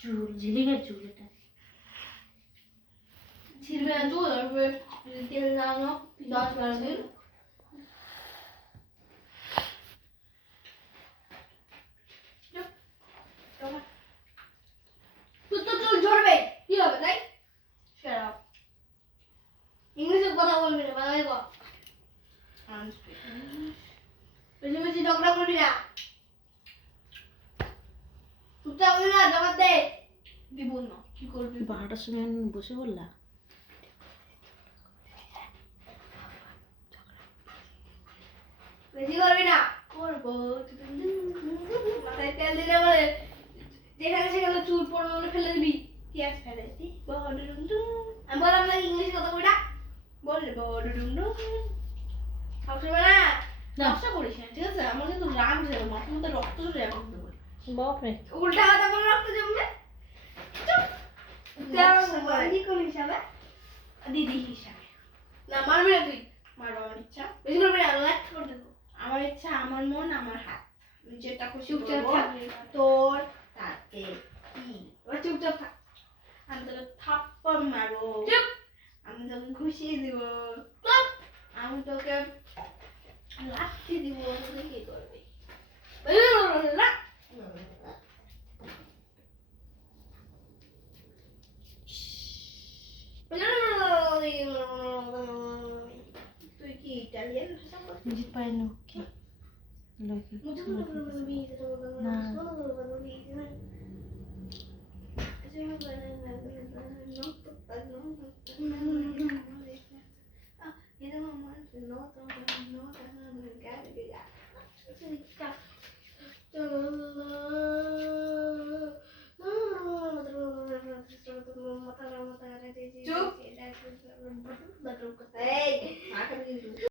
চুল ঝিলিকের চুল এটা। ছিড়বে না চুল, তারপরে তেল লাগানো দশ বারো দিন। ঝগড়া করবি না। চুপচাপ না, জবাব দে। দিব না কি করবি? বারোটার সময় আমি বসে পড়লা বেশি করবি না। করব মাথায় তেল দিলে বলে যেখানে সেখানে চুল পড়বে বলে ফেলে দিবি। কি ফেলে দিবি? আমি বললাম না ইংলিশ কথা বলি সবসময় না নষ্ট করিস না ঠিক আছে? আমার কিন্তু রাগ যাবে মাথার মধ্যে রক্ত চলে যাবে। কিন্তু বলি। বাপরে। উল্টা হাতে কোনো রক্ত জমবে চুপ। তেরো কি কোন হিসাবে দিদি হিসাবে। না মারবি না তুই? মারবো আমার ইচ্ছা। বেশি না লাইট করে দেবো। আমার ইচ্ছা আমার মন আমার হাত। আমি যেটা খুশি চুপচাপ থাকবি তোর তাতে কি? এবার চুপচাপ থাক। আমি তোকে থাপ্পড় মারবো। চুপ! আমি তোকে খুশি দিব। আমি তোকে লাঠি দিব। তুই কি করবি? বেশি করবি না